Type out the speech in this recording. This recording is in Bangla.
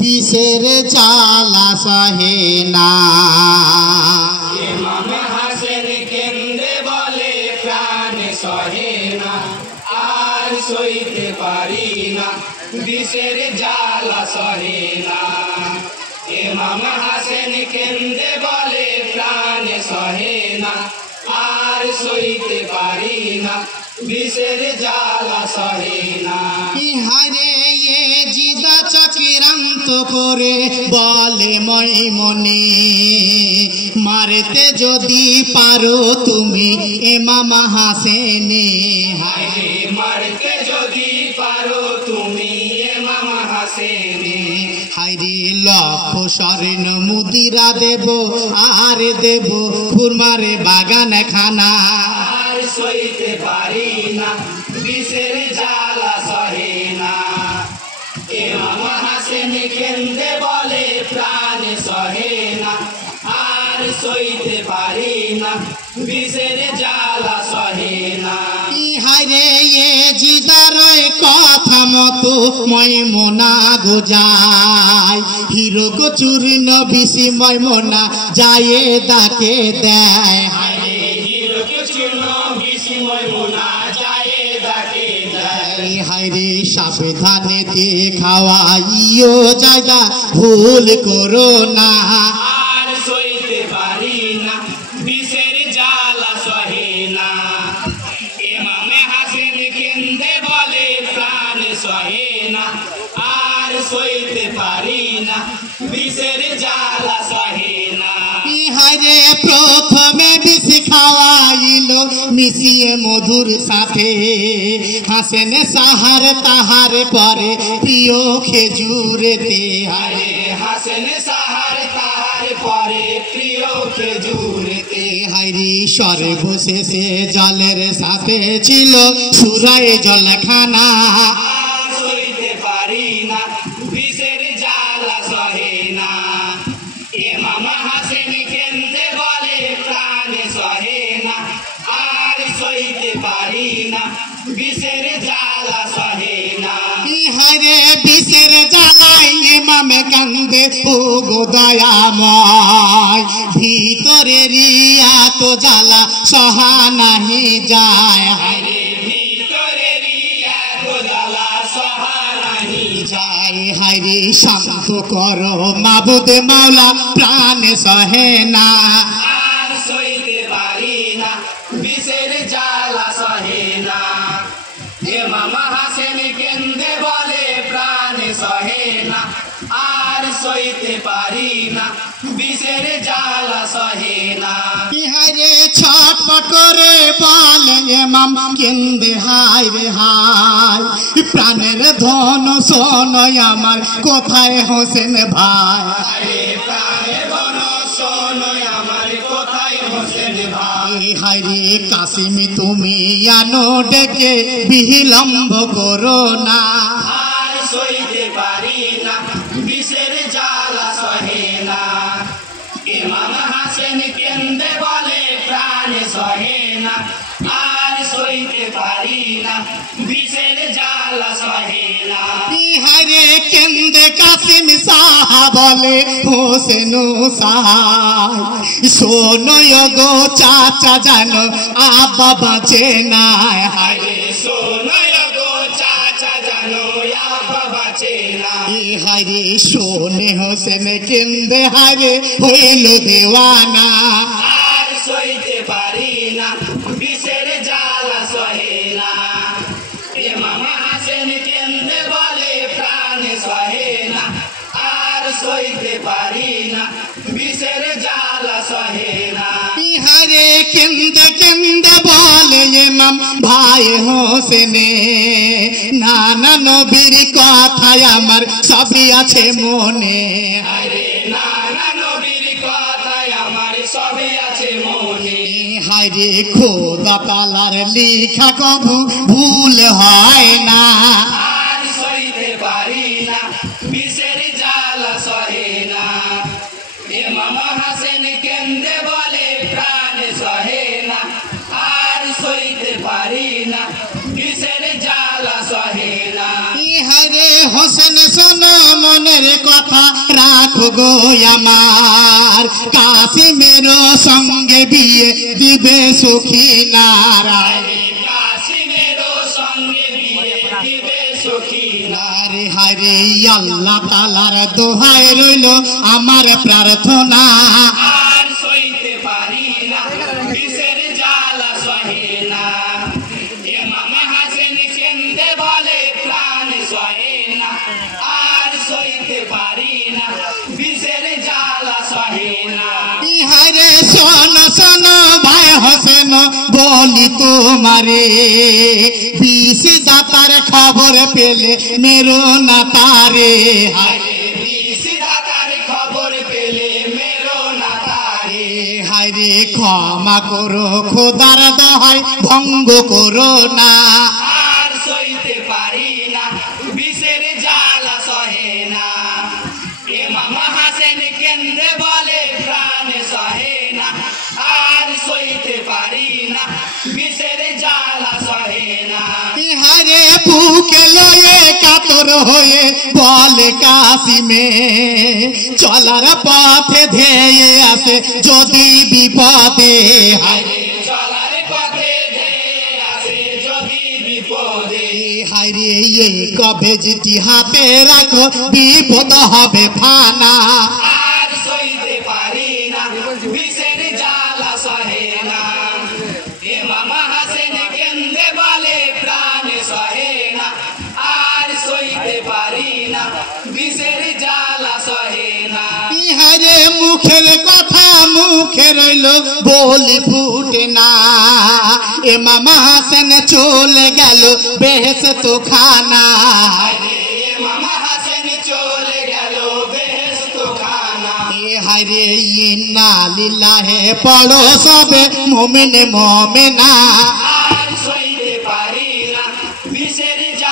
বিষের জ্বালা সহে না। ইমাম হাসেন কেন্দে বলে প্রাণ সহে না, আর সইতে পারি না, বিষের জ্বালা সহে না। ইমাম হাসেন কেন্দে বলে প্রাণ সহে না, আর সইতে পারি না, বিষের জ্বালা সহে না। ইহারে এ জিদা চক্রান্ত করে বলে মনে মারতে যদি পারো তুমি ইমাম হাসেনে। হায়রে মারতে যদি পারো তুমি ইমাম হাসেনে। হায়রে লক্ষ স্বর্ণ মুদিরা দেব আর দেব ফুরমারে বাগান খানা। আর সইতে পারি না, বিষের জ্বালা সহে না। ইমাম হাসেন কেন্দে বলে প্রাণ সহে না, আর সইতে পারি না, বিষের জ্বালা সহে না। ইহারে এ জিদার কথা মতো ময়মনা গোজায় হিরো গো চূর্ণ বিশি ময়মনা যায় তাকে দেয়। হায়রে হিরোকে চূর্ণ বিশি ময়মনা যায় তাকে দেয়। হায়রে সাবধানেতে খাওয়াইও জায়দা ভুল করো না। আর সইতে পারি না, বিষের জ্বালা সহে না। ইমাম হাসেন কেন্দে বলে প্রাণ সহে না, আর সইতে পারি না, বিষের জ্বালা সহে না। ইহারে প্রথমে বিষ খাওয়াইল মিশিয়ে মধুর সাথে হাসেন সাহার তাহার পরে প্রিয় খেজুরেতে। হায়রে হাসেন সাহার তাহার পরে প্রিয় খেজুরেতে। হায়রি সর্বশেষে জলের সাথে ছিল সুরায় জলখানা। আর সইতে পারি না, বিষের জ্বালা সহে না। ইমাম হাসেন কেন্দে বলে প্রাণ সহে না, আর সইতে পারি না, বিষের জ্বালা সহে না। ইহারে বিষের জ্বালায় ইমাম কান্দে ও গো দয়াময় ভিতরে রিয়া তো জ্বালা সহা নাহি যায়। হায়রে ভিতরের এত জ্বালা সহা নাহি যায়। হায়রে শান্ত করো মাবুদ মাওলা প্রাণ সহে না। আর সইতে পারি না, বিষের জ্বালা সহে না। ইমাম হাসেন কেন্দে বলে প্রাণ সহে না, আর সইতে পারি না, বিষের জ্বালা সহে না। ইহারে ছটপট করে বলে ইমাম কেন্দে হায় রে হায় প্রাণের ধন শোনয় আমার কোথায় হোসেন ভাই। আরে প্রাণের ধন শোনো আমার কোথায় হোসেন ভাই। হায়রে কাসিমি তুমি আনো ডেকে বিলম্ব করো না। আর সইতে পারি না, বিষের জ্বালা সহে না। ইমাম হাসেন কেন্দে বলে প্রাণ সহে না, আর সইতে পারি না, বিষের জ্বালা সহে না। ইহারে কেন্দে কাসিম সাহা বলে হোসেন সাহায় শোনয় গো চাচা জানো আব্বা বাঁচে নাই। আরে শোনয় গো চাচা জানো আব্বা বাঁচে না। হায়রে শোনে হোসেন কেন্দে হারে হইল দেওয়ানা। আর সইতে পারি না, বিষের জ্বালা সহে না। ইমাম হাসেন কেন্দে বলে প্রাণ সহে না, আর সইতে পারি না, বিষের জ্বালা সহে না। ইহারে কেন্দে কেন্দে বলে ইমাম ভাই হোসেনে নানা নবীর কথায় আমার সবই আছে মনে। আরে নানা নবীর কথায় আমার সবই আছে মনে। হায়রে খোদা তালার লিখা কবু ভুল হয় না। আর সইতে পারি না, বিষের জ্বালা সহে না। ইমাম হাসেন কেন্দে বলে প্রাণ সহে না, আর সইতে পারি না, বিষের জ্বালা সহে না। ইহারে হোসেন শোনো মনের কথা রাখো গো আমার কাসিমের সঙ্গে বিয়ে দিবে সখিনার হারে হারে আল্লাহ তাআলার দোহাই রইল আমার প্রার্থনা আর সইতে পারি না বিষের জ্বালা সহে না ইমাম হাসেন কেন্দে বলে প্রাণ সহে না আর সইতে পারি না বিষের জ্বালা সহে না হারে শোনো শোনো ভাই হোসেন বলি তোমারে বিষ দাতার খবর পেলে মেরো না তারে হারে বিষ দাতার খবর পেলে মেরো না তারে হারে ক্ষমা করো খোদার দহাই ভঙ্গ করো না আর সইতে পারি না বিষের জ্বালা সহে না ইমাম হাসেন কেন্দ্রে বলে প্রাণ সহে না আর সইতে পারি না বিষের জ্বালা সহে না হারে বুকে লয়ে কাতর হয়ে বলে কাসিমে চলার পথে ধেয়ে আসে যদি বিপদে হারে চলার পথে ধেয়ে আসে যদি বিপদে হারে এই কবেজটি হাতে রাখো বিপদ হবে ফানা আর সইতে পারি না বিষের জ্বালা সহে না ইমাম হাসেন কেন্দ্রে বলে প্রাণ সহে না আর সইতে পারি না বিষের জ্বালা সহে না হারে মুখের কথা মুখে রইল বলি ফুটে না ইমাম হাসেন চলে গেল বেহেশত খানা ইমাম হাসেন চলে গেল বেহেশত খানা হারে ইন্না লিল্লাহে পড়ো সবে মুমিন মুমিনা